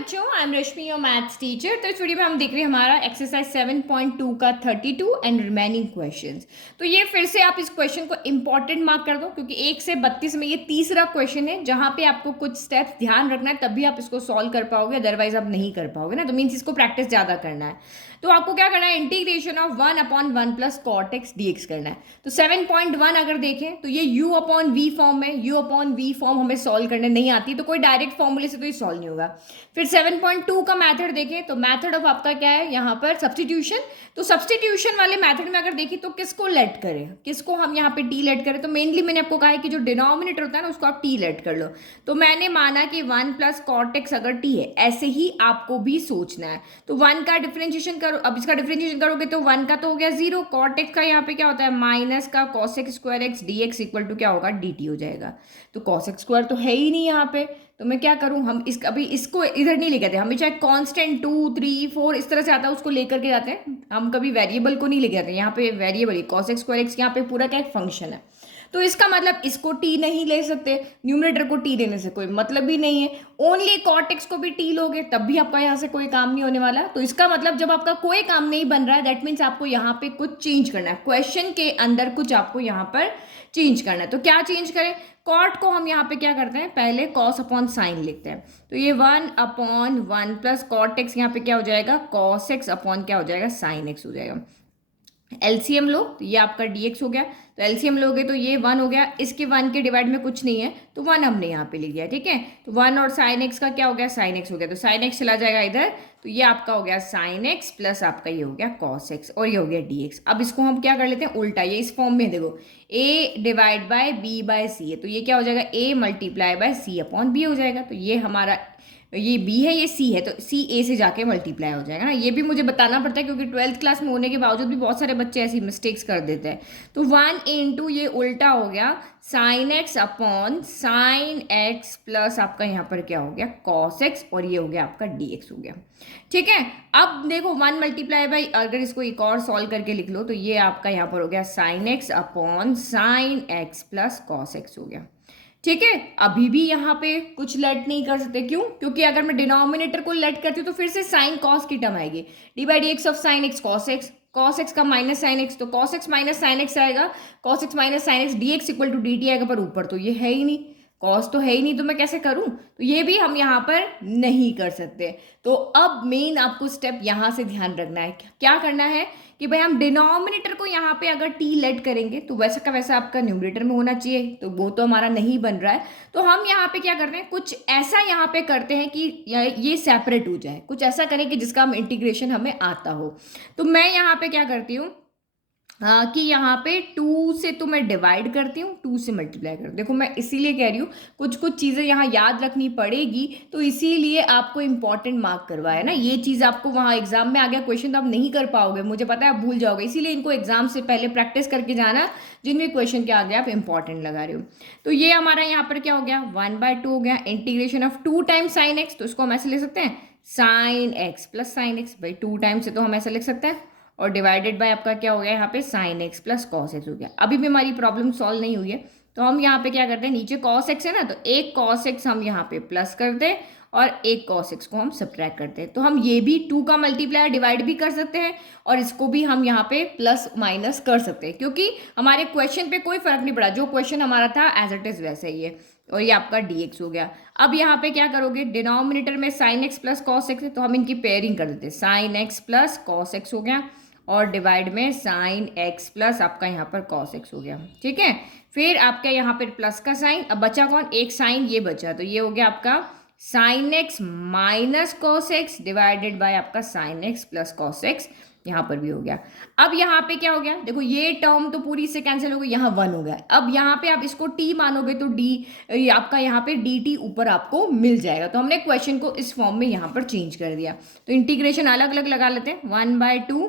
बच्चों, I am Rashmi your maths teacher. तो इस वीडियो में हम देख रहे हैं हमारा एक्सरसाइज 7.2 का 32 एंड रिमेनिंग क्वेश्चंस। तो ये फिर से आप इस क्वेश्चन को इंपॉर्टेंट मार्क कर दो, क्योंकि 1 से 32 में ये तीसरा क्वेश्चन है जहां पे आपको कुछ स्टेप्स ध्यान रखना है, तभी आप इसको सॉल्व कर पाओगे, अदरवाइज आप नहीं कर पाओगे ना। तो मीन्स इसको प्रैक्टिस ज़्यादा करना है। तो आपको क्या करना है, integration of 1/1 plus cot x D x करना है। तो 7.1 अगर देखें तो ये u अपॉन वी फॉर्म में, u अपॉन वी फॉर्म हमें सॉल्व करने नहीं आती, तो कोई डायरेक्ट फॉर्मूले से तो ये सॉल्व नहीं होगा। फिर 7.2 का मेथड देखें तो मेथड ऑफ आपका क्या है यहाँ पर, सब्सटीट्यूशन। तो सब्सटीट्यूशन वाले मेथड में अगर देखिए तो किसको लेट करें, किसको हम यहाँ पे टी लेट करें। तो मेनली मैंने आपको कहा है कि जो डिनोमिनेटर होता है ना उसको आप टी लेट कर लो। तो मैंने माना कि 1 प्लस कॉट एक्स अगर टी है, ऐसे ही आपको भी सोचना है। तो 1 का डिफरेंशिएशन करो, अब इसका डिफरेंशिएशन करोगे तो 1 का तो हो गया 0, कॉट एक्स का यहाँ पे क्या होता है माइनस का cos x square x D x equal to क्या होगा डी टी हो जाएगा। तो कॉस एक्स स्क्वायर तो है ही नहीं यहाँ पे, तो मैं क्या करूँ, हम इस अभी इसको इधर नहीं लेके आते, हम चाहे कांस्टेंट 2 3 4 इस तरह से आता है उसको लेकर के जाते हैं, हम कभी वेरिएबल को नहीं लेके आते। यहाँ पे वेरिएबल ही कॉस एक्स स्क्वायर एक्स यहाँ पे पूरा क्या एक फंक्शन है। तो इसका मतलब इसको टी नहीं ले सकते, न्यूमरेटर को टी लेने से कोई मतलब ही नहीं है। ओनली कॉट एक्स को भी टी लोगे तब भी आपका यहाँ से कोई काम नहीं होने वाला। तो इसका मतलब जब आपका कोई काम नहीं बन रहा है, दैट मीन्स आपको यहाँ पे कुछ चेंज करना है, क्वेश्चन के अंदर कुछ आपको यहाँ पर चेंज करना है। तो क्या चेंज करें, कॉट को हम यहाँ पे क्या करते हैं, पहले कॉस अपॉन साइन लिखते हैं। तो ये 1/1 प्लस कॉट एक्स यहाँ पे क्या हो जाएगा, कॉस एक्स अपॉन क्या हो जाएगा, साइन एक्स हो जाएगा। एलसीएम लो तो ये आपका डीएक्स हो गया, तो एलसीएम लोगे तो ये 1 हो गया, इसके 1 के डिवाइड में कुछ नहीं है तो 1 हमने यहाँ पे लिख दिया, ठीक है। तो 1 और साइन एक्स का क्या हो गया, साइन एक्स हो गया, तो साइन एक्स चला जाएगा इधर, तो ये आपका हो गया साइन एक्स प्लस आपका ये हो गया कॉस एक्स और ये हो गया डीएक्स। अब इसको हम क्या कर लेते हैं उल्टा, ये इस फॉर्म में देखो A divide by B by C है, तो ये क्या हो जाएगा A multiply by C upon B हो जाएगा। तो ये हमारा ये b है ये c है, तो c a से जाके मल्टीप्लाई हो जाएगा ना। ये भी मुझे बताना पड़ता है क्योंकि 12th क्लास में होने के बावजूद भी बहुत सारे बच्चे ऐसी मिस्टेक्स कर देते हैं। तो 1 इंटू ये उल्टा हो गया sine x upon sine x plus आपका यहाँ पर क्या हो गया कॉस एक्स और ये हो गया आपका डी एक्स हो गया, ठीक है। अब देखो 1 मल्टीप्लाई बाई, अगर इसको एक और सॉल्व करके लिख लो तो ये आपका यहाँ पर हो गया sine x upon sine x plus cos x हो गया, ठीक है। अभी भी यहाँ पे कुछ लेट नहीं कर सकते, क्यों, क्योंकि अगर मैं डिनोमिनेटर को लेट करती हूँ तो फिर से साइन कॉस की टर्म आएगी, D by D x of sine x cos X, cos X का माइनस साइन एक्स, तो cos X minus sine X आएगा, cos X minus sine X D x equal to D T आएगा, पर ऊपर तो ये है ही नहीं, कॉस तो है ही नहीं, तो मैं कैसे करूं, तो ये भी हम यहाँ पर नहीं कर सकते। तो अब मेन आपको स्टेप यहाँ से ध्यान रखना है, क्या करना है कि भाई हम डिनोमिनेटर को यहाँ पे अगर टी लेट करेंगे तो वैसा का वैसा आपका न्यूमरेटर में होना चाहिए, तो वो तो हमारा नहीं बन रहा है। तो हम यहाँ पे क्या करते हैं, कुछ ऐसा यहाँ पे करते हैं कि ये सेपरेट हो जाए, कुछ ऐसा करें कि जिसका हम इंटीग्रेशन हमें आता हो। तो मैं यहाँ पे क्या करती हूँ, हाँ, कि यहाँ पे 2 से तो मैं डिवाइड करती हूँ, 2 से मल्टीप्लाई करती हूँ। देखो मैं इसीलिए कह रही हूँ कुछ कुछ चीज़ें यहाँ याद रखनी पड़ेगी, तो इसीलिए आपको इंपॉर्टेंट मार्क करवाया ना। ये चीज़ आपको वहाँ एग्जाम में आ गया क्वेश्चन तो आप नहीं कर पाओगे, मुझे पता है आप भूल जाओगे, इसीलिए इनको एग्जाम से पहले प्रैक्टिस करके जाना, जिन भी क्वेश्चन के आगे आप इंपॉर्टेंट लगा रहे हो। तो ये हमारा यहाँ पर क्या हो गया 1/2 हो गया, integration of 2 times sign X, तो इसको हम ऐसे ले सकते हैं sine x plus sine x, भाई 2 टाइम्स से तो हम ऐसा लिख सकते हैं, और डिवाइडेड बाय आपका क्या हो गया यहाँ पे sine x plus cos x हो गया। अभी भी हमारी प्रॉब्लम सॉल्व नहीं हुई है, तो हम यहाँ पे क्या करते हैं, नीचे कॉस एक्स है ना, तो एक कॉस एक्स हम यहाँ पे प्लस करते हैं और एक कॉस एक्स को हम सब्ट्रैक्ट करते हैं। तो हम ये भी 2 का मल्टीप्लाई डिवाइड भी कर सकते हैं और इसको भी हम यहाँ पे प्लस माइनस कर सकते हैं, क्योंकि हमारे क्वेश्चन पे कोई फर्क नहीं पड़ा, जो क्वेश्चन हमारा था एज इट इज वैसे ही है, और ये आपका dx हो गया। अब यहाँ पे क्या करोगे, डिनोमिनेटर में sine x plus cos X है तो हम इनकी पेयरिंग कर देते हैं, sine x plus cos x हो गया और डिवाइड में साइन एक्स प्लस आपका यहाँ पर कॉस एक्स हो गया, ठीक है। फिर आपका यहाँ पर प्लस का साइन, अब बचा कौन, एक साइन ये बचा, तो ये हो गया आपका sine x minus cos X divided by आपका sine x plus cos X, यहाँ पर भी हो गया। अब यहाँ पे क्या हो गया, देखो ये टर्म तो पूरी से कैंसिल हो गई, यहाँ 1 हो गया। अब यहाँ पे आप इसको t मानोगे तो d आपका यहाँ पे dt ऊपर आपको मिल जाएगा। तो हमने क्वेश्चन को इस फॉर्म में यहाँ पर चेंज कर दिया। तो इंटीग्रेशन अलग अलग लगा लेते हैं, 1/2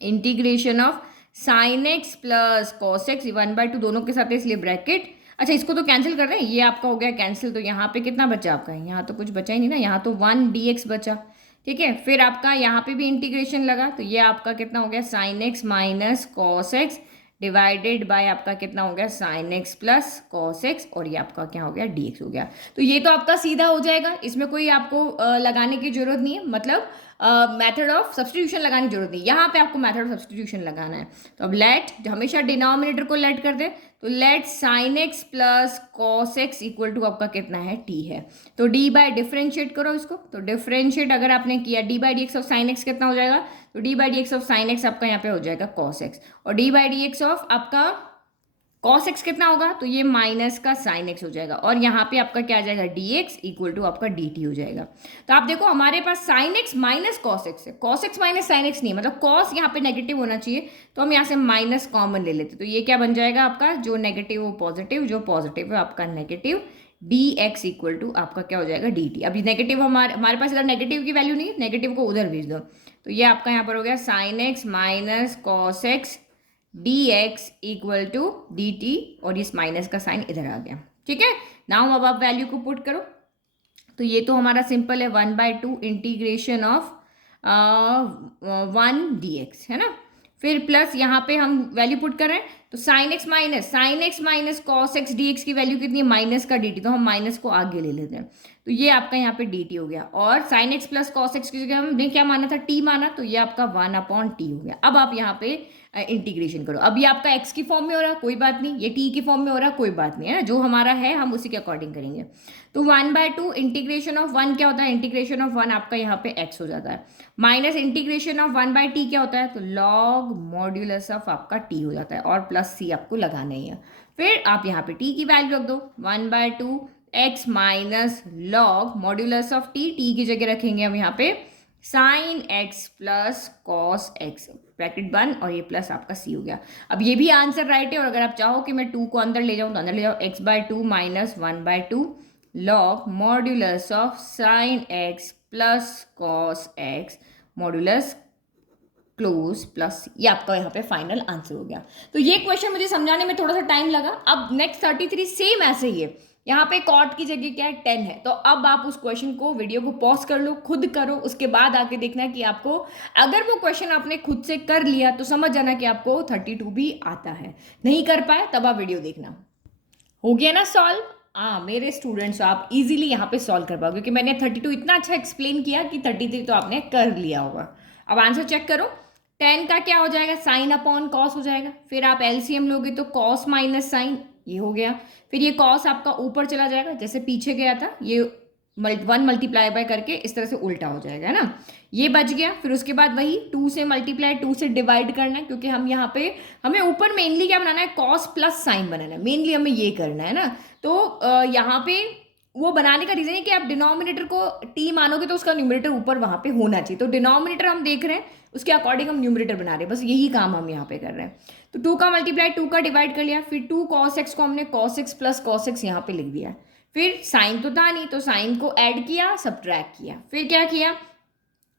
integration of sine x plus cos x, 1/2 दोनों के साथ है इसलिए ब्रैकेट, अच्छा इसको तो कैंसिल कर रहे हैं, ये आपका हो गया कैंसिल। तो यहाँ पे कितना बचा आपका, यहाँ तो कुछ बचा ही नहीं ना, यहाँ तो 1 dx बचा, ठीक है। फिर आपका यहाँ पे भी इंटीग्रेशन लगा, तो ये आपका कितना हो गया sine x minus cos X divided by आपका कितना हो गया sine x plus cos x, और ये आपका क्या हो गया डी एक्स हो गया। तो ये तो आपका सीधा हो जाएगा, इसमें कोई आपको लगाने की जरूरत नहीं है, मतलब मेथड ऑफ सब्सटीट्यूशन लगाने की जरूरत नहीं, यहाँ पे आपको मेथड ऑफ सब्सटीट्यूशन लगाना है। तो अब लेट हमेशा डिनोमिनेटर को लेट कर दे, तो let sine x plus cos x equal to आपका कितना है टी है। तो डी बाय डिफरेंशिएट करो इसको, तो डिफरेंशिएट अगर आपने किया D by D x of sine x कितना हो जाएगा, तो D by D x of sine x आपका यहाँ पे हो जाएगा कॉस एक्स, और D by D x of आपका कॉस एक्स कितना होगा, तो ये माइनस का साइन एक्स हो जाएगा, और यहाँ पे आपका क्या आ जाएगा डी एक्स इक्वल टू आपका डी टी हो जाएगा। तो आप देखो हमारे पास sine x minus cos X है, cos X minus sine X नहीं, मतलब कॉस यहाँ पे नेगेटिव होना चाहिए, तो हम यहाँ से माइनस कॉमन ले लेते, तो ये क्या बन जाएगा आपका, जो नेगेटिव वो पॉजिटिव, जो पॉजिटिव है आपका negative, d x equal to आपका क्या हो जाएगा डी टी। अभी नेगेटिव हमारे पास इधर नेगेटिव की वैल्यू नहीं है, नेगेटिव को उधर भेज दो, तो ये आपका यहाँ पर हो गया sine x minus cos x D x equal to D t, और इस माइनस का साइन इधर आ गया, ठीक है। नाउ अब आप वैल्यू को पुट करो, तो ये तो हमारा सिंपल है 1/2 इंटीग्रेशन ऑफ 1 डी एक्स है ना, फिर प्लस यहाँ पे हम वैल्यू पुट कर रहे हैं, तो sine x minus cos x D x की वैल्यू कितनी है माइनस का डी टी, तो हम माइनस को आगे ले लेते हैं, तो ये आपका यहाँ पे डी टी हो गया, और sine x plus cos x की जगह हमने क्या माना था टी माना, तो ये आपका 1/t हो गया। अब आप यहाँ पे इंटीग्रेशन करो, अब ये आपका एक्स की फॉर्म में हो रहा है कोई बात नहीं, ये टी की फॉर्म में हो रहा है कोई बात नहीं है ना, जो हमारा है हम उसी के अकॉर्डिंग करेंगे। तो 1/2 इंटीग्रेशन ऑफ 1 क्या होता है, इंटीग्रेशन ऑफ 1 आपका यहाँ पे x हो जाता है, माइनस इंटीग्रेशन ऑफ 1/t क्या होता है, तो लॉग मॉड्यूलस ऑफ आपका t हो जाता है, और प्लस c आपको लगाना ही है। फिर आप यहाँ पे t की वैल्यू रख दो 1/2 x minus log modulus of t, t की जगह रखेंगे हम यहाँ पे sine x plus cos x bracket बंद, और ये प्लस आपका सी हो गया। अब ये भी आंसर राइट है, और अगर आप चाहो कि मैं 2 को अंदर ले जाऊं तो अंदर ले जाओ, x/2 minus 1/2 log modulus of sine x plus cos x modulus close plus, ये आपका यहाँ पे फाइनल आंसर हो गया। तो ये क्वेश्चन मुझे समझाने में थोड़ा सा टाइम लगा। अब नेक्स्ट 33 सेम ऐसे ही है, यहाँ पे कॉट की जगह क्या है 10 है, तो अब आप उस क्वेश्चन को वीडियो को पॉज कर लो, खुद करो, उसके बाद आके देखना कि आपको अगर वो क्वेश्चन आपने खुद से कर लिया तो समझ जाना कि आपको 32 भी आता है, नहीं कर पाए तब आप वीडियो देखना। हो गया ना सॉल्व? हाँ मेरे स्टूडेंट्स, आप इजीली यहाँ पे सॉल्व कर पाओ, क्योंकि मैंने 32 इतना अच्छा एक्सप्लेन किया कि 33 तो आपने कर लिया होगा। अब आंसर चेक करो, 10 का क्या हो जाएगा साइन अपॉन कॉस हो जाएगा, फिर आप एलसीएम लोगे तो कॉस माइनस साइन, ये हो गया, फिर ये कॉस आपका ऊपर चला जाएगा जैसे पीछे गया था, ये 1 मल्टीप्लाई बाय करके इस तरह से उल्टा हो जाएगा है ना, ये बच गया। फिर उसके बाद वही 2 से मल्टीप्लाई 2 से डिवाइड करना है, क्योंकि हम यहाँ पे हमें ऊपर मेनली क्या बनाना है कॉस प्लस साइन बनाना है, मेनली हमें ये करना है ना। तो यहाँ पे वो बनाने का रीजन है कि आप डिनोमिनेटर को टी मानोगे तो उसका न्यूमरेटर ऊपर वहां पे होना चाहिए, तो डिनोमिनेटर हम देख रहे हैं उसके अकॉर्डिंग हम न्यूमरेटर बना रहे हैं, बस यही काम हम यहाँ पे कर रहे हैं। तो 2 का मल्टीप्लाई 2 का डिवाइड कर लिया, फिर 2 cos x को हमने cos x plus cos x यहाँ पे लिख दिया, फिर साइन तो था नहीं तो साइन को ऐड किया सब्ट्रैक्ट किया, फिर क्या किया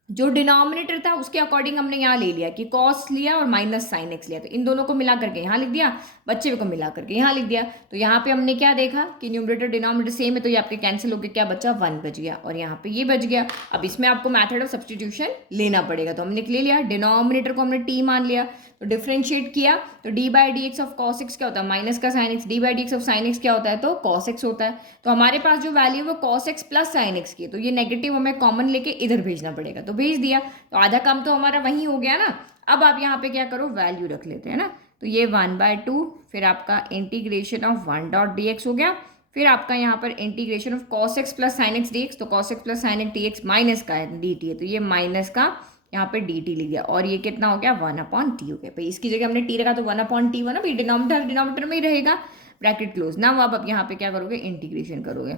जो डिनोमिनेटर था उसके अकॉर्डिंग हमने यहाँ ले लिया कि कॉस लिया और माइनस साइन एक्स लिया, तो इन दोनों को मिला करके यहाँ लिख दिया, बच्चे को मिला करके यहाँ लिख दिया। तो यहाँ पे हमने क्या देखा कि न्यूमरेटर डिनोमिनेटर सेम है, तो ये आपके कैंसिल होकर क्या बचा 1 बच गया, और यहाँ पे ये बच गया। अब इसमें आपको मेथड ऑफ सब्सटीट्यूशन लेना पड़ेगा, तो हमने ले लिया डिनोमिनेटर को हमने टी मान लिया, तो डिफ्रेंशिएट किया, तो D by D x of cos x क्या होता है माइनस का sign X, D by D x of sine x क्या होता है तो कॉस एक्स होता है। तो हमारे पास जो वैल्यू है वो cos X plus sine x की है, तो ये नेगेटिव हमें कॉमन लेके इधर भेजना पड़ेगा, तो भेज दिया, तो आधा काम तो हमारा वहीं हो गया ना। अब आप यहाँ पे क्या करो वैल्यू रख लेते हैं ना, तो ये 1/2 फिर आपका integration of 1 dot D X हो गया, फिर आपका यहाँ पर integration of cos X plus sine X D X, तो cos X plus sine X D X minus का है डी टी है, तो ये माइनस का यहाँ पे डी टी लिख दिया, और ये कितना हो गया 1/t हो गया। भाई इसकी जगह हमने टी रखा तो 1/t हुआ ना, भाई डिनोमिनेटर में ही रहेगा, ब्रैकेट क्लोज ना। अब यहाँ पे क्या करोगे इंटीग्रेशन करोगे,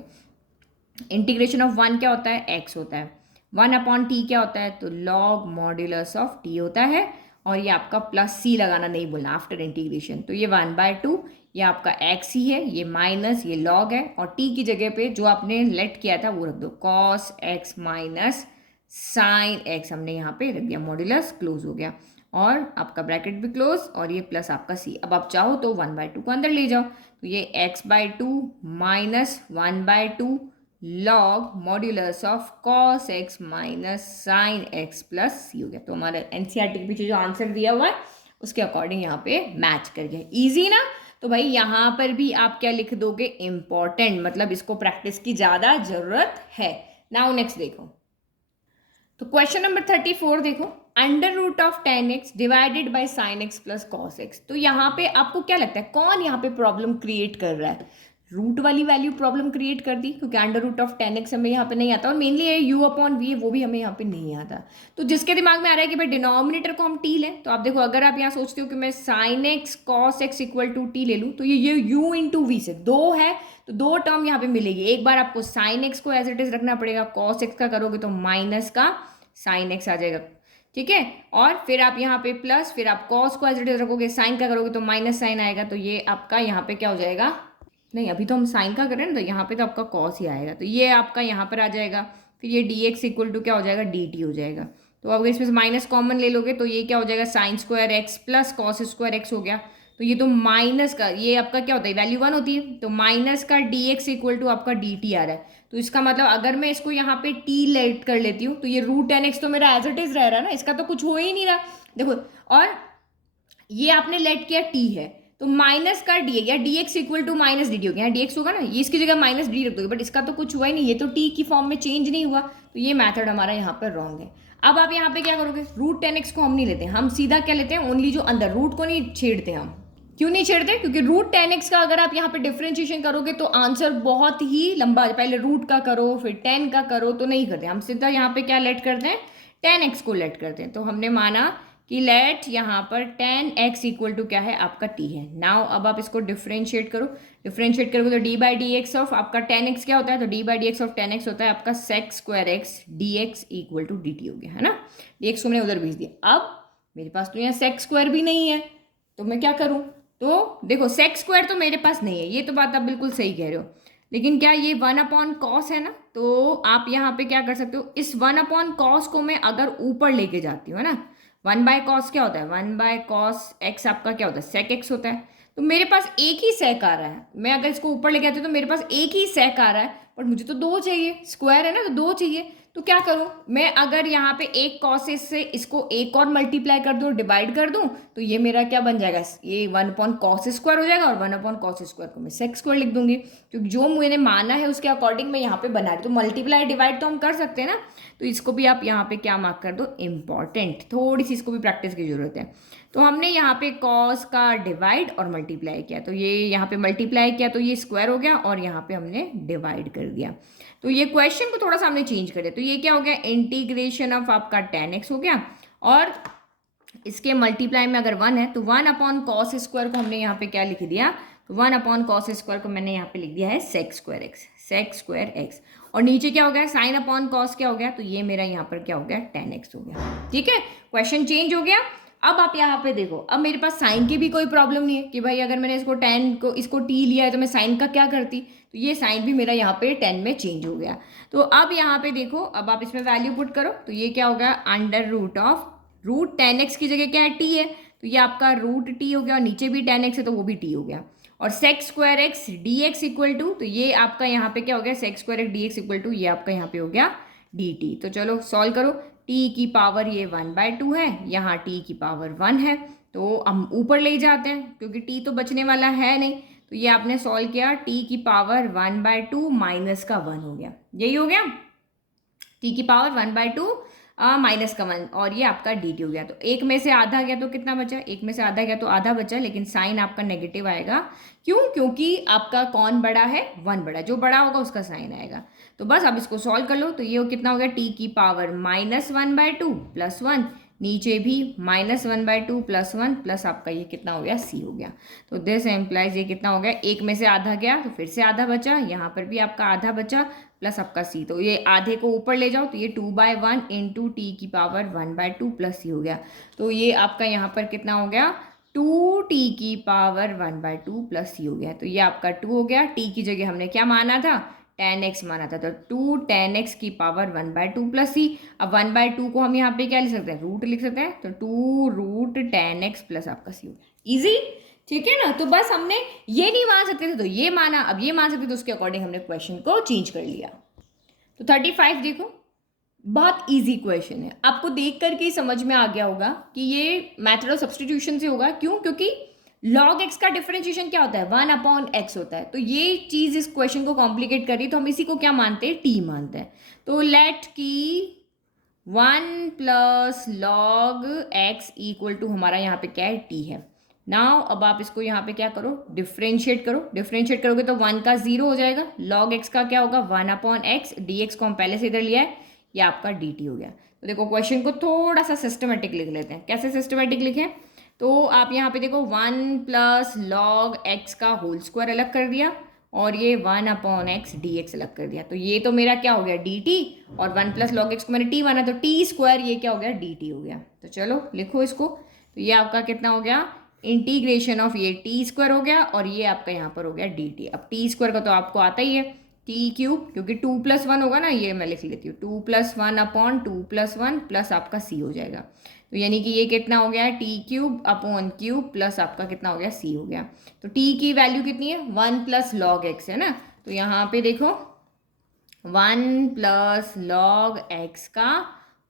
इंटीग्रेशन ऑफ 1 क्या होता है x होता है, 1/t क्या होता है तो लॉग मॉड्यूलस ऑफ t होता है, और ये आपका प्लस c लगाना नहीं बोलना आफ्टर इंटीग्रेशन, तो ये 1/2 ये आपका x ही है, ये माइनस ये लॉग है, और t की जगह पे जो आपने लेट किया था वो रख दो cos x minus sine x हमने यहाँ पे रख दिया, मॉड्यूलस क्लोज हो गया, और आपका ब्रैकेट भी क्लोज, और ये प्लस आपका c। अब आप चाहो तो 1/2 को अंदर ले जाओ, तो ये x/2 minus 1/2 log modulus of cos X minus sine x plus C हो गया। तो हमारा एनसीईआरटी के पीछे जो आंसर दिया हुआ है उसके अकॉर्डिंग यहाँ पे मैच कर गया। ईजी ना। तो भाई यहाँ पर भी आप क्या लिख दोगे, इम्पॉर्टेंट, मतलब इसको प्रैक्टिस की ज़्यादा ज़रूरत है। नाउ नेक्स्ट देखो, तो क्वेश्चन नंबर 34 देखो, under root of 10x divided by sine x plus cos x. तो यहाँ पे आपको क्या लगता है कौन यहाँ पे प्रॉब्लम क्रिएट कर रहा है? रूट वाली वैल्यू प्रॉब्लम क्रिएट कर दी, क्योंकि अंडर रूट ऑफ 10x हमें यहाँ पे नहीं आता, और मेनली ये u अपॉन v है वो भी हमें यहाँ पे नहीं आता। तो जिसके दिमाग में आ रहा है कि भाई डिनोमिनेटर को हम t लें, तो आप देखो अगर आप यहाँ सोचते हो कि मैं sine x cos x equal to t ले लूँ, तो ये u इंटू वी से दो है, तो दो टर्म यहाँ पे मिलेगी। एक बार आपको साइन एक्स को एज इट इज रखना पड़ेगा, कॉस एक्स का करोगे तो माइनस का साइन एक्स आ जाएगा, ठीक है। और फिर आप यहाँ पे प्लस, फिर आप कॉस को एज इट इज रखोगे, साइन का करोगे तो माइनस साइन आएगा, तो ये आपका यहाँ पे क्या हो जाएगा, नहीं अभी तो हम साइन का करें ना, तो यहाँ पे तो आपका कॉस ही आएगा, तो ये आपका यहाँ पर आ जाएगा। फिर ये डी एक्स इक्वल टू क्या हो जाएगा, डी टी हो जाएगा। तो अगर इसमें से माइनस कॉमन ले लोगे तो ये क्या हो जाएगा, sine square x plus cos square x हो गया। तो ये तो माइनस का, ये आपका क्या होता है, वैल्यू 1 होती है, तो माइनस का डी एक्स इक्वल टू आपका डी टी आ रहा है। तो इसका मतलब अगर मैं इसको यहाँ पे टी लेट कर लेती हूँ, तो ये रूट 10x तो मेरा एज इट इज रह रहा है ना, इसका तो कुछ हो ही नहीं रहा। देखो, और ये आपने लेट किया टी है, तो माइनस का डी या d x equal to minus d T हो गया, डी एक्स होगा ना, ये इसकी जगह माइनस डी रख दोगे, बट इसका तो कुछ हुआ ही नहीं, ये तो टी की फॉर्म में चेंज नहीं हुआ, तो ये मैथड हमारा यहाँ पर रॉन्ग है। अब आप यहाँ पे क्या करोगे, रूट 10x को हम नहीं लेते, हम सीधा क्या लेते हैं, ओनली जो अंदर, रूट को नहीं छेड़ते हम। क्यों नहीं छेड़ते, क्योंकि रूट 10x का अगर आप यहाँ पे डिफरेंशिएशन करोगे तो आंसर बहुत ही लंबा, पहले रूट का करो फिर 10 का करो, तो नहीं करते हम, सीधा यहाँ पे क्या लेट करते हैं, 10x को लेट करते हैं। तो हमने माना कि लेट यहाँ पर 10x इक्वल टू क्या है, आपका t है। नाउ अब आप इसको डिफरेंशिएट करो, डिफरेंशिएट करोगे तो d by D x of आपका 10x क्या होता है, तो d by D x of 10x होता है आपका sec square x D x equal to D T हो गया, है ना। dx को मैंने उधर भेज दिया। अब मेरे पास तो यहाँ सेक स्क्वायर भी नहीं है, तो मैं क्या करूँ, तो देखो सेक स्क्वायर तो मेरे पास नहीं है, ये तो बात आप बिल्कुल सही कह रहे हो, लेकिन क्या ये 1 अपॉन कॉस है ना, तो आप यहाँ पे क्या कर सकते हो, इस 1 अपॉन कॉस को मैं अगर ऊपर लेके जाती हूँ, है ना, 1 बाय कॉस क्या होता है, 1 बाय कॉस एक्स आपका क्या होता है, सेक एक्स होता है। तो मेरे पास एक ही सेक आ रहा है, मैं अगर इसको ऊपर लेके आती हूँ तो मेरे पास एक ही सेक आ रहा है, बट मुझे तो दो चाहिए, स्क्वायर है ना, तो दो चाहिए। तो क्या करूँ मैं, अगर यहाँ पे एक कॉस से इसको एक और मल्टीप्लाई कर दूँ, डिवाइड कर दूँ, तो ये मेरा क्या बन जाएगा, ये 1 अपॉन कॉस स्क्वायर हो जाएगा, और 1 अपॉन कॉस स्क्वायर को मैं सेक स्क्वायर लिख दूंगी, क्योंकि जो मैंने माना है उसके अकॉर्डिंग मैं यहाँ पे बना रही। तो मल्टीप्लाई डिवाइड तो हम कर सकते हैं ना, तो इसको भी आप यहाँ पे क्या मार्क कर दो, इम्पॉर्टेंट, थोड़ी सी इसको भी प्रैक्टिस की जरूरत है। तो हमने यहाँ पे कॉस का डिवाइड और मल्टीप्लाई किया, तो ये यहाँ पे मल्टीप्लाई किया तो ये स्क्वायर हो गया, और यहाँ पे हमने डिवाइड कर दिया। तो ये क्वेश्चन को थोड़ा सा हमने चेंज कर दिया, तो ये क्या हो गया, इंटीग्रेशन ऑफ आपका 10x हो गया, और इसके मल्टीप्लाई में अगर 1 है तो 1 अपॉन कॉस स्क्वायर को हमने यहाँ पे क्या लिख दिया, तो 1 अपॉन कॉस स्क्वायर को मैंने यहाँ पे लिख दिया है sec square x, sec square x, और नीचे क्या हो गया, साइन अपॉन कॉस क्या हो गया, तो ये मेरा यहाँ पर क्या हो गया, 10x हो गया, ठीक है। क्वेश्चन चेंज हो गया। अब आप यहाँ पे देखो, अब मेरे पास साइन की भी कोई प्रॉब्लम नहीं है कि भाई अगर मैंने इसको 10 को इसको t लिया है तो मैं साइन का क्या करती, तो ये साइन भी मेरा यहाँ पे 10 में चेंज हो गया। तो अब यहाँ पे देखो, अब आप इसमें वैल्यू पुट करो, तो ये क्या हो गया, under root of root 10x की जगह क्या है, t है, तो ये आपका रूट t हो गया, और नीचे भी 10x है तो वो भी t हो गया, और sec square x D x equal to, तो ये आपका यहाँ पे क्या हो गया, sec square x D x equal to, ये आपका यहाँ पे हो गया डी टी। तो चलो सॉल्व करो, t की पावर ये 1/2 है, यहाँ t की पावर 1 है, तो हम ऊपर ले जाते हैं क्योंकि t तो बचने वाला है नहीं, तो ये आपने सॉल्व किया, t की पावर 1/2 माइनस का 1 हो गया, यही हो गया, t की पावर 1/2 माइनस का 1, और ये आपका डी टी हो गया। तो एक में से आधा गया तो कितना बचा, एक में से आधा गया तो आधा बचा, लेकिन साइन आपका नेगेटिव आएगा, क्यों, क्योंकि आपका कौन बड़ा है, 1 बड़ा, जो बड़ा होगा उसका साइन आएगा। तो बस अब इसको सॉल्व कर लो, तो ये कितना हो गया, टी की पावर -1/2 प्लस 1, नीचे भी -1/2 प्लस 1 प्लस आपका ये कितना हो गया, सी हो गया। तो दिस एम्प्लाइज ये कितना हो गया, एक में से आधा गया तो फिर से आधा बचा, यहाँ पर भी आपका आधा बचा प्लस आपका सी, तो ये आधे को ऊपर ले जाओ, तो ये 2/1 इंटू टी की पावर 1/2 प्लस सी हो गया। तो ये आपका यहाँ पर कितना हो गया, 2t की पावर 1/2 प्लस सी हो गया। तो ये आपका 2 हो गया, t की जगह हमने क्या माना था, 10x माना था, तो 2 10x की पावर 1/2 प्लस सी। अब 1/2 को हम यहाँ पे क्या लिख सकते हैं, रूट लिख सकते हैं, तो 2 रूट 10x प्लस आपका सी हो गया, ईजी, ठीक है ना। तो बस हमने ये नहीं मान सकते थे तो ये माना, अब ये मान सकते तो उसके अकॉर्डिंग हमने क्वेश्चन को चेंज कर लिया। तो 35 देखो, बहुत इजी क्वेश्चन है, आपको देख करके ही समझ में आ गया होगा कि ये मेथड ऑफ सब्सटीट्यूशन से होगा। क्यों? क्योंकि log x का डिफरेंशिएशन क्या होता है? 1/x होता है। तो ये चीज़ इस क्वेश्चन को कॉम्प्लिकेट कर रही है, तो हम इसी को क्या मानते हैं? t मानते हैं। तो लेट की 1 plus log x equal to हमारा यहाँ पे क्या है? t है। नाउ अब आप इसको यहाँ पे क्या करो? डिफ्रेंशिएट करो। डिफ्रेंशिएट करोगे तो 1 का 0 हो जाएगा। log x का क्या होगा? 1/x, dx को हम पहले से इधर लिया है, ये आपका dt हो गया। तो देखो क्वेश्चन को थोड़ा सा सिस्टमेटिक लिख लेते हैं। कैसे सिस्टमेटिक लिखें? तो आप यहाँ पे देखो 1 प्लस लॉग x का होल स्क्वायर अलग कर दिया और ये 1/x dx अलग कर दिया। तो ये तो मेरा क्या हो गया? dt, और 1 प्लस लॉग x को मैंने t माना तो t स्क्वायर, ये क्या हो गया? dt हो गया। तो चलो लिखो इसको। तो ये आपका कितना हो गया? इंटीग्रेशन ऑफ ये टी स्क्वायर हो गया और ये आपका यहाँ पर हो गया dt। अब टी स्क्वायर का तो आपको आता ही है, टी क्यूब, क्योंकि 2+1 होगा ना, ये मैं लिख लेती हूँ 2+1/2+1 प्लस आपका c हो जाएगा। तो यानी कि ये कितना हो गया? T cube upon cube plus आपका कितना हो गया? c हो गया। तो t की वैल्यू कितनी है? 1 प्लस लॉग x है ना। तो यहाँ पे देखो 1 प्लस लॉग x का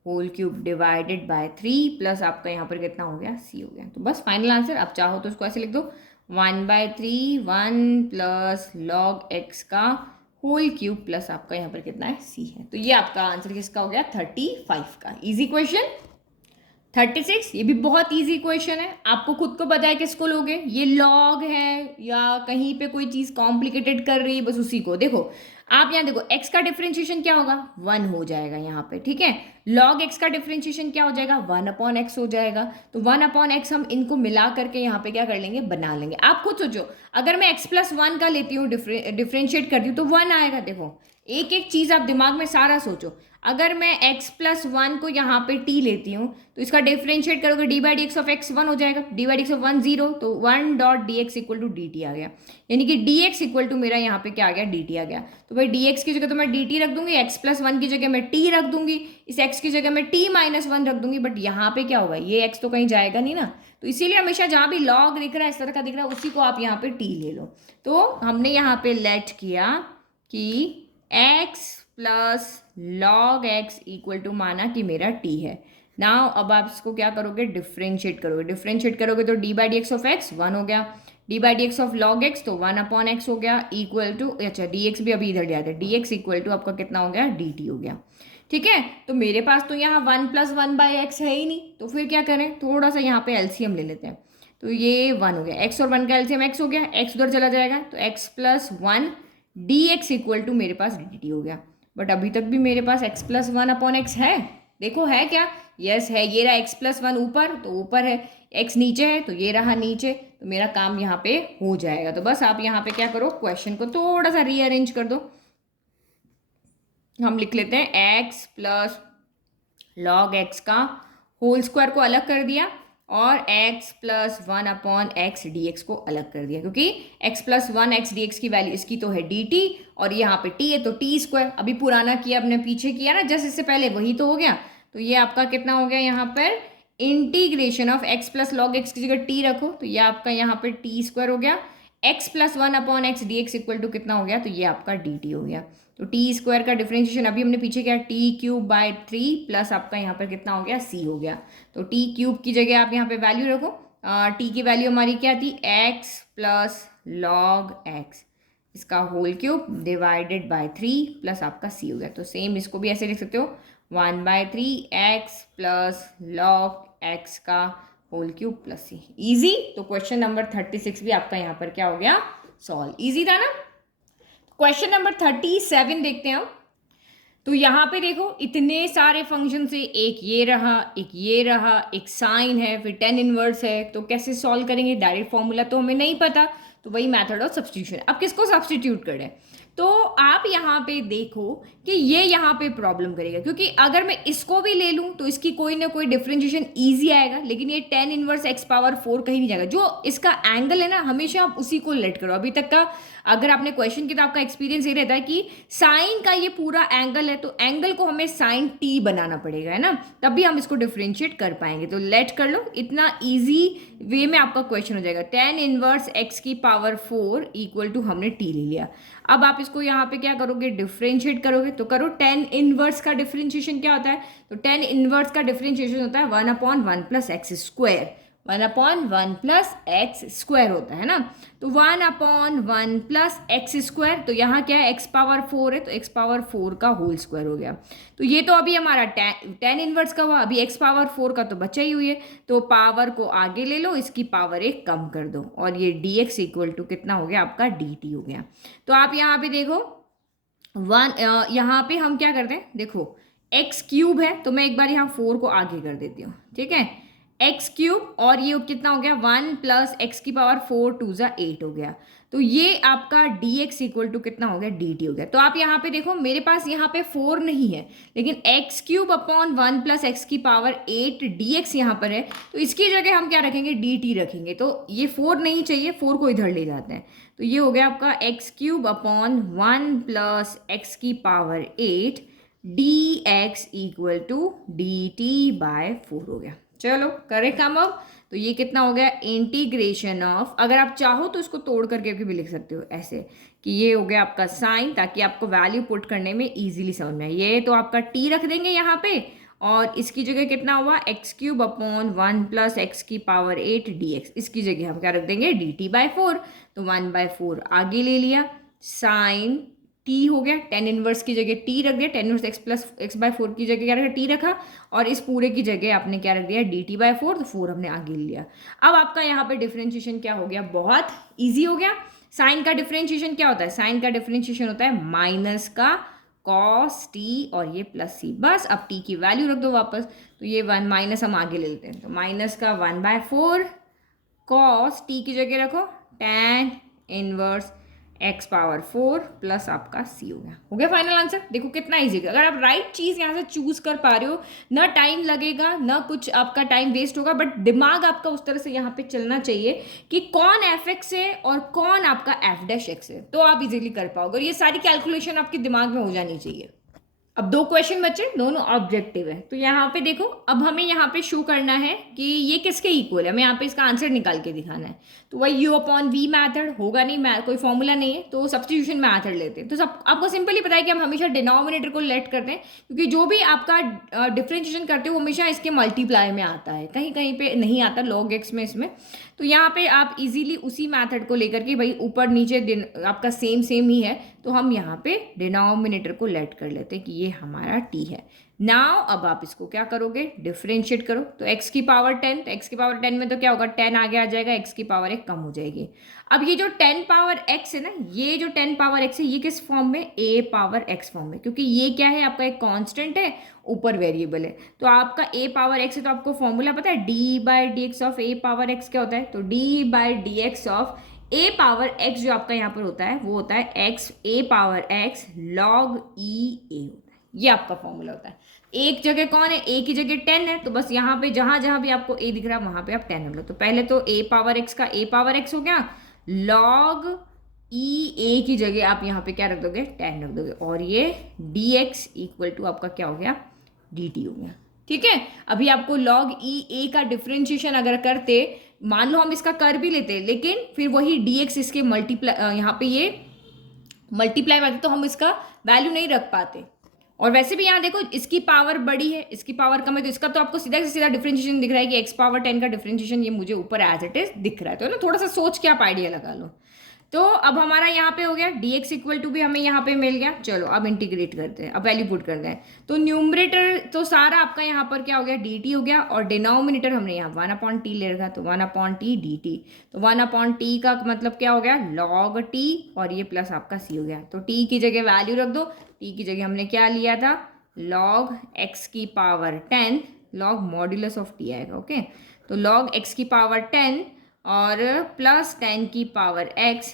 whole cube divided by 3 plus आपका यहाँ पर कितना हो गया? c हो गया। तो बस फाइनल आंसर। आप चाहो तो इसको ऐसे लिख दो 1/3 1 प्लस लॉग x का होल क्यूब प्लस आपका यहाँ पर कितना है? c है। तो ये आपका आंसर किसका हो गया? 35 का। Easy question. 36, ये भी बहुत इजी क्वेश्चन है। आपको खुद को पता है किसको लोगे, ये लॉग है या कहीं पे कोई चीज़ कॉम्प्लिकेटेड कर रही है, बस उसी को देखो। आप यहाँ देखो x का डिफरेंशिएशन क्या होगा? 1 हो जाएगा यहाँ पे, ठीक है। log x का डिफरेंशिएशन क्या हो जाएगा? 1/x हो जाएगा। तो 1/x हम इनको मिला करके यहाँ पे क्या कर लेंगे? बना लेंगे। आप खुद सोचो, अगर मैं x+1 का लेती हूँ, डिफरेंशिएट करती हूँ तो 1 आएगा। देखो एक एक चीज़ आप दिमाग में सारा सोचो। अगर मैं x+1 को यहाँ पे t लेती हूँ तो इसका डिफरेंशिएट करोगे, d/dx ऑफ x 1 हो जाएगा, d/dx ऑफ 1 0, तो 1.dx इक्वल टू dt आ गया। यानी कि dx इक्वल टू मेरा यहाँ पे क्या आ गया? dt आ गया। तो भाई dx की जगह तो मैं dt रख दूंगी, x+1 की जगह मैं t रख दूंगी, इस x की जगह मैं t-1 रख दूंगी। बट यहाँ पे क्या होगा? ये x तो कहीं जाएगा नहीं ना। तो इसीलिए हमेशा जहाँ भी log दिख रहा है, इस तरह का दिख रहा है, उसी को आप यहाँ पे t ले लो। तो हमने यहाँ पे लेट किया कि x plus log x equal to माना कि मेरा t है। नाउ अब आप इसको क्या करोगे? डिफ्रेंशिएट करोगे। डिफ्रेंशिएट करोगे तो d/dx ऑफ x 1 हो गया, d/dx ऑफ log x तो 1/x हो गया, इक्वल टू, अच्छा dx भी अभी इधर ले आते हैं, dx इक्वल टू आपका कितना हो गया? dt हो गया। ठीक है। तो मेरे पास तो यहाँ 1 + 1/x है ही नहीं, तो फिर क्या करें? थोड़ा सा यहाँ पे एलसीएम ले लेते हैं। तो ये 1 हो गया, x और 1 का एलसीएम x हो गया, x उधर चला जाएगा तो x+1 dx इक्वल टू मेरे पास dt हो गया। बट अभी तक भी मेरे पास x+1/x है। देखो है क्या? यस है। ये रहा x+1 ऊपर, तो ऊपर है, x नीचे है तो ये रहा नीचे। तो मेरा काम यहाँ पे हो जाएगा। तो बस आप यहाँ पे क्या करो? क्वेश्चन को थोड़ा सा रीअरेंज कर दो। हम लिख लेते हैं x प्लस लॉग x का होल स्क्वायर को अलग कर दिया और x प्लस 1/x dx को अलग कर दिया, क्योंकि x+1x dx की वैल्यू इसकी तो है dt और यहाँ पे t है तो t स्क्वायर। अभी पुराना किया, अपने पीछे किया ना जस्ट इससे पहले, वही तो हो गया। तो ये आपका कितना हो गया? यहाँ पर integration of x plus log x की जगह t रखो तो ये आपका यहाँ पर t स्क्वायर हो गया। x+1/x dx इक्वल टू कितना हो गया? तो ये आपका dt हो गया। तो टी स्क्वायर का डिफरेंशिएशन अभी हमने पीछे किया, t³/3 प्लस आपका यहाँ पर कितना हो गया? c हो गया। तो t³ की जगह आप यहाँ पे वैल्यू रखो। t की वैल्यू हमारी क्या थी? x प्लस लॉग x, इसका whole cube divided by 3 plus आपका c हो गया। तो सेम इसको भी ऐसे लिख सकते हो 1/3x प्लस लॉग x का whole cube plus c। Easy. तो क्वेश्चन नंबर 36 भी आपका यहाँ पर क्या हो गया? सॉल्व। इजी था ना। क्वेश्चन नंबर 37 देखते हैं हम। तो यहाँ पे देखो इतने सारे फंक्शन से एक ये रहा, एक ये रहा, एक साइन है, फिर टेन इनवर्स है, तो कैसे सॉल्व करेंगे? डायरेक्ट फॉर्मूला तो हमें नहीं पता, तो वही मेथड ऑफ सब्स्टिट्यूशन। अब किसको सब्स्टिट्यूट करें? तो आप यहाँ पे देखो कि ये यहाँ पे प्रॉब्लम करेगा, क्योंकि अगर मैं इसको भी ले लूँ तो इसकी कोई ना कोई डिफरेंशिएशन ईजी आएगा, लेकिन ये 10 इनवर्स x⁴ कहीं नहीं जाएगा। जो इसका एंगल है ना, हमेशा आप उसी को लेट करो। अभी तक का अगर आपने क्वेश्चन किया तो आपका एक्सपीरियंस ये रहता है कि साइन का ये पूरा एंगल है, तो एंगल को हमें साइन t बनाना पड़ेगा, है ना, तभी हम इसको डिफ्रेंशिएट कर पाएंगे। तो लेट कर लो, इतना ईजी वे में आपका क्वेश्चन हो जाएगा। 10 इनवर्स x⁴ इक्वल टू हमने t ले लिया। अब आप इसको यहाँ पे क्या करोगे, डिफ्रेंशिएट करोगे। तो करो, टेन इनवर्स का डिफ्रेंशिएशन क्या होता है, तो टेन इनवर्स का डिफ्रेंशिएशन होता है 1/1 plus x square, 1/1 plus x square होता है ना। तो 1/1 प्लस एक्स स्क्वायर, तो यहाँ क्या है, एक्स पावर 4 है, तो एक्स पावर 4 का होल स्क्वायर हो गया। तो ये तो अभी हमारा टेन इनवर्स का हुआ, अभी एक्स पावर 4 का तो बचा ही हुई है, तो पावर को आगे ले लो, इसकी पावर 1 कम कर दो, और ये डी एक्स इक्वल टू कितना हो गया आपका, डी टी हो गया। तो आप यहाँ पे देखो यहाँ पे हम क्या करते हैं, देखो एक्स क्यूब है, तो मैं एक बार यहाँ 4 को आगे कर देती हूँ, ठीक है, एक्स क्यूब, और ये कितना हो गया, 1 प्लस एक्स की पावर 4 2 ज़ा 8 हो गया। तो ये आपका डी एक्स इक्वल टू कितना हो गया, डी टी हो गया। तो आप यहाँ पे देखो, मेरे पास यहाँ पे 4 नहीं है, लेकिन x cube upon 1 plus X की पावर 8 डी एक्स यहाँ पर है, तो इसकी जगह हम क्या रखेंगे, डी टी रखेंगे। तो ये 4 नहीं चाहिए, 4 को इधर ले जाते हैं, तो ये हो गया आपका X cube upon 1 plus X की power 8 D x equal to D T by 4 हो गया। चलो करें काम अब। तो ये कितना हो गया, इंटीग्रेशन ऑफ, अगर आप चाहो तो इसको तोड़ करके भी लिख सकते हो ऐसे कि ये हो गया आपका साइन, ताकि आपको वैल्यू पुट करने में इजीली समझ में आए। ये तो आपका टी रख देंगे यहाँ पे, और इसकी जगह कितना हुआ, x cube upon 1 plus X की पावर 8 डी एक्स, इसकी जगह हम क्या रख देंगे, डी टी बाई 4। तो 1/4 आगे ले लिया, साइन टी हो गया, टेन इनवर्स की जगह टी रख दिया, tan inverse x plus x by 4 की जगह क्या रखा, टी रखा, और इस पूरे की जगह आपने क्या रख दिया, डी टी बाय 4, तो 4 हमने आगे लिया। अब आपका यहाँ पे डिफरेंशिएशन क्या हो गया, बहुत ईजी हो गया। साइन का डिफरेंशिएशन क्या होता है, साइन का डिफरेंशिएशन होता है माइनस का कॉस टी और ये प्लस सी, बस अब टी की वैल्यू रख दो वापस। तो ये 1 माइनस हम आगे ले लेते हैं, तो माइनस का 1/4 कॉस टी की जगह रखो ten inverse x power 4 plus आपका सी हो गया फाइनल आंसर। देखो कितना इजी है, अगर आप राइट चीज़ यहाँ से चूज कर पा रहे हो, ना टाइम लगेगा, ना कुछ आपका टाइम वेस्ट होगा, बट दिमाग आपका उस तरह से यहाँ पे चलना चाहिए कि कौन एफ एक्स है और कौन आपका एफ डैश एक्स है, तो आप इजीली कर पाओगे, और ये सारी कैलकुलेशन आपके दिमाग में हो जानी चाहिए। अब 2 क्वेश्चन बचे, दोनों ऑब्जेक्टिव है। तो यहाँ पे देखो, अब हमें यहाँ पे शो करना है कि ये किसके इक्वल है, हमें यहाँ पे इसका आंसर निकाल के दिखाना है। तो वही यू अपॉन वी मैथड होगा नहीं, कोई फॉर्मूला नहीं है, तो सब्स्टिट्यूशन मैथड लेते हैं। तो सब आपको सिंपली पता है कि हम हमेशा डिनोमिनेटर को लेट करते हैं, क्योंकि जो भी आपका डिफ्रेंशिएशन करते हो वो हमेशा इसके मल्टीप्लाई में आता है, कहीं कहीं पे नहीं आता लॉग एक्स में इसमें। तो यहाँ पे आप इजीली उसी मैथड को लेकर के, भाई ऊपर नीचे आपका सेम ही है, तो हम यहाँ पे डिनोमिनेटर को लेट कर लेते हैं कि ये हमारा टी है। नाउ अब आप इसको क्या करोगे, डिफरेंशिएट करो। तो x की पावर 10, तो x की पावर 10 में तो क्या होगा, 10 आगे आ जाएगा, x की पावर 1 कम हो जाएगी। अब ये जो 10 पावर x है ना, ये जो 10 पावर x है, ये किस फॉर्म में, a पावर x फॉर्म में, क्योंकि ये क्या है आपका एक कांस्टेंट है, ऊपर वेरिएबल है। तो आपका a पावर x है, तो आपको फॉर्मूला पता है, d by D x of a power x क्या होता है, तो d by D x of a power x जो आपका यहाँ पर होता है वो होता है x a power x log e a होता है, ये आपका फॉर्मूला होता है। एक जगह कौन है, a की जगह 10 है, तो बस यहाँ पे जहाँ जहाँ भी आपको a दिख रहा है वहाँ पे आप 10 रख लो। तो पहले तो a पावर x का a पावर x हो गया, log e a की जगह आप यहाँ पे क्या रख दोगे, 10 रख दोगे, और ये dx इक्वल टू आपका क्या हो गया, dt हो गया। ठीक है, अभी आपको log e a का डिफरेंशिएशन अगर करते, मान लो हम इसका कर भी लेते, लेकिन फिर वही dx इसके मल्टीप्लाई, यहाँ पे ये मल्टीप्लाई में आते तो हम इसका वैल्यू नहीं रख पाते। और वैसे भी यहाँ देखो, इसकी पावर बड़ी है, इसकी पावर कम है, तो इसका तो आपको सीधा से सीधा डिफरेंशिएशन दिख रहा है कि x पावर 10 का डिफरेंशिएशन ये मुझे ऊपर एज इट इज दिख रहा है। तो ना थोड़ा सा सोच के आप आइडिया लगा लो। तो अब हमारा यहाँ पे हो गया dx इक्वल टू भी हमें यहाँ पे मिल गया। चलो अब इंटीग्रेट करते हैं, अब वैल्यू पुट करते हैं। तो न्यूमरेटर तो सारा आपका यहाँ पर क्या हो गया, dt हो गया, और डिनोमिनेटर हमने यहाँ 1/t ले रखा, तो 1/t dt। तो 1/t का मतलब क्या हो गया, log t, और ये प्लस आपका c हो गया। तो t की जगह वैल्यू रख दो, t की जगह हमने क्या लिया था, log x की power 10, log modulus of t आएगा। ओके, तो log x की पावर 10 और प्लस 10 की पावर x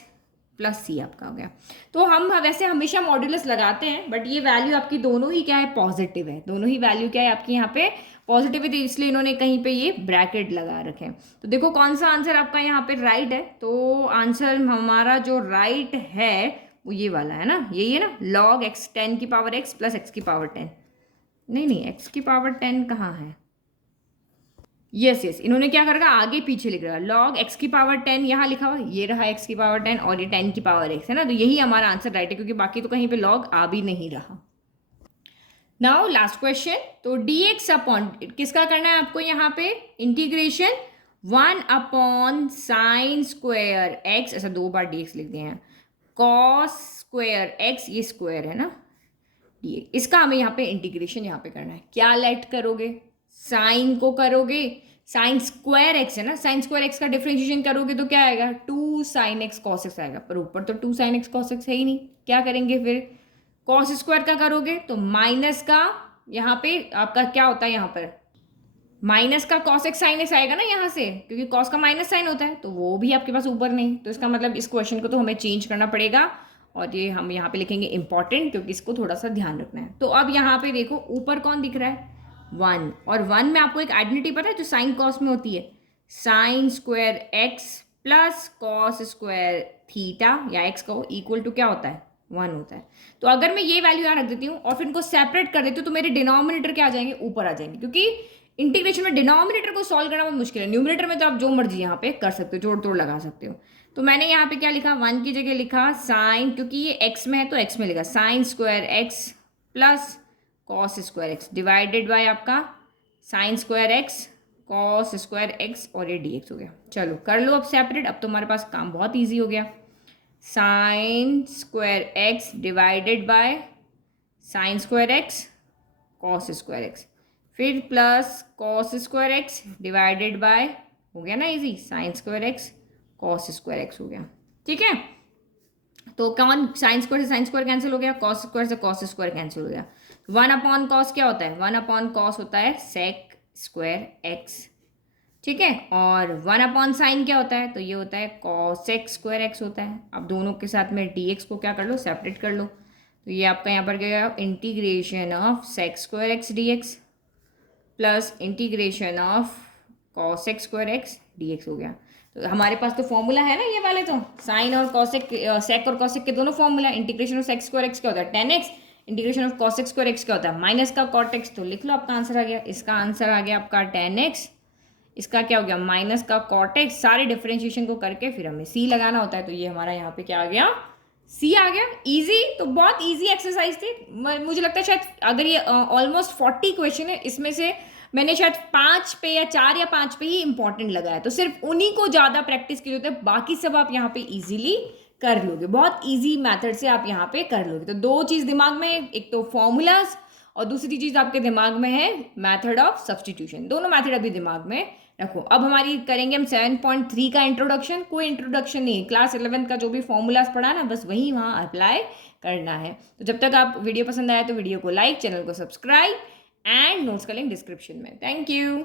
प्लस सी आपका हो गया। तो हम वैसे हमेशा मॉड्यूलस लगाते हैं, बट ये वैल्यू आपकी दोनों ही क्या है, पॉजिटिव है, दोनों ही वैल्यू क्या है आपकी यहाँ पे पॉजिटिव है, तो इसलिए इन्होंने कहीं पे ये ब्रैकेट लगा रखे हैं। तो देखो कौन सा आंसर आपका यहाँ पे राइट है, तो आंसर हमारा जो राइट है वो ये वाला है ना, यही है ना, log x 10 की पावर x प्लस x की पावर 10। नहीं, x की पावर 10 कहाँ है, यस यस, इन्होंने क्या करेगा, आगे पीछे लिख रहा है, लॉग एक्स की पावर 10 यहाँ लिखा हुआ, ये रहा एक्स की पावर 10 और ये 10 की पावर एक्स है ना, तो यही हमारा आंसर राइट है, क्योंकि बाकी तो कहीं पे लॉग आ भी नहीं रहा। नाउ लास्ट क्वेश्चन, तो डी एक्स अपॉन किसका करना है आपको यहाँ पे, इंटीग्रेशन 1/sin² एक्स, ऐसा 2 बार डी एक्स लिख दिए हैं, cos² एक्स, ये स्क्वायर है ना, डी इसका हमें यहाँ पे इंटीग्रेशन यहाँ पे करना है। क्या लेट करोगे, साइन को करोगे, sin² एक्स है ना, sin² एक्स का डिफरेंशिएशन करोगे तो क्या आएगा, 2 sin x cos x आएगा, पर ऊपर तो 2 sin x cos x है ही नहीं, क्या करेंगे फिर, cos² का करोगे तो माइनस का, यहाँ पे आपका क्या होता है, यहाँ पर माइनस का cos x sin x आएगा ना यहाँ से, क्योंकि cos का माइनस साइन होता है, तो वो भी आपके पास ऊपर नहीं, तो इसका मतलब इस क्वेश्चन को तो हमें चेंज करना पड़ेगा, और ये हम यहाँ पे लिखेंगे इंपॉर्टेंट, क्योंकि इसको थोड़ा सा ध्यान रखना है। तो अब यहाँ पे देखो ऊपर कौन दिख रहा है, 1, और 1 में आपको एक आइडेंटिटी पता है जो साइन कॉस में होती है, sin² x plus cos² theta या एक्स का इक्वल टू क्या होता है, 1 होता है। तो अगर मैं ये वैल्यू यहाँ रख देती हूँ और फिर इनको सेपरेट कर देती हूँ, तो मेरे डिनोमिनेटर क्या आ जाएंगे, ऊपर आ जाएंगे, क्योंकि इंटीग्रेशन में डिनोमिनेटर को सॉल्व करना बहुत मुश्किल है, न्यूमरेटर में तो आप जो मर्जी यहाँ पे कर सकते हो, जोड़ तोड़ लगा सकते हो। तो मैंने यहाँ पे क्या लिखा, 1 की जगह लिखा साइन, क्योंकि ये एक्स में है तो एक्स में लिखा sin² x plus cos² x divided by आपका sin² x cos² x, और ये dx हो गया। चलो कर लो अब सेपरेट, अब तुम्हारे पास काम बहुत ईजी हो गया, sin² x divided by sin² x cos² x, फिर plus cos² x divided by, हो गया ना easy, sin² x cos² x हो गया, ठीक है। तो कौन, sin² से sin² कैंसिल हो गया, cos² से cos² कैंसिल हो गया, 1/cos क्या होता है, 1/cos होता है sec² x, ठीक है, और 1/sin क्या होता है, तो ये होता है cosec² x होता है। अब दोनों के साथ में dx को क्या कर लो, सेपरेट कर लो, तो ये आपका यहाँ पर क्या गया, integration of sec² x dx plus integration of cosec² x dx हो गया। तो हमारे पास तो फॉर्मूला है ना ये वाले, तो साइन और कॉसेक, सेक और कॉसेक के दोनों formula, integration of sec² x क्या होता है 10x, integration of cosec² x क्या होता है माइनस का cot x, तो लिख लो आपका आंसर आ गया, इसका आंसर आ गया आपका 10x, इसका क्या हो गया माइनस का cot x, सारे डिफरेंशिएशन को करके फिर हमें c लगाना होता है, तो ये हमारा यहाँ पे क्या आ गया, सी आ गया। इजी, तो बहुत इजी एक्सरसाइज थी, मुझे लगता है शायद अगर ये ऑलमोस्ट 40 क्वेश्चन है, इसमें से मैंने शायद 5 पे या 4 या 5 पे ही इंपॉर्टेंट लगाया, तो सिर्फ उन्हीं को ज़्यादा प्रैक्टिस की जरूरत है, बाकी सब आप यहाँ पे इजीली कर लोगे, बहुत इजी मेथड से आप यहाँ पे कर लोगे। तो 2 चीज़ दिमाग में, एक तो फॉर्मूलाज और दूसरी चीज़ आपके दिमाग में है मैथड ऑफ सब्सटीट्यूशन, दोनों मैथड अभी दिमाग में रखो। अब हमारी करेंगे हम 7.3 का इंट्रोडक्शन, कोई इंट्रोडक्शन नहीं, क्लास 11 का जो भी फॉर्मूलाज पढ़ा ना, बस वही वहाँ अप्लाई करना है। तो जब तक आप वीडियो पसंद आया तो वीडियो को लाइक, चैनल को सब्सक्राइब, एंड नोट्स का लिंक डिस्क्रिप्शन में। Thank you.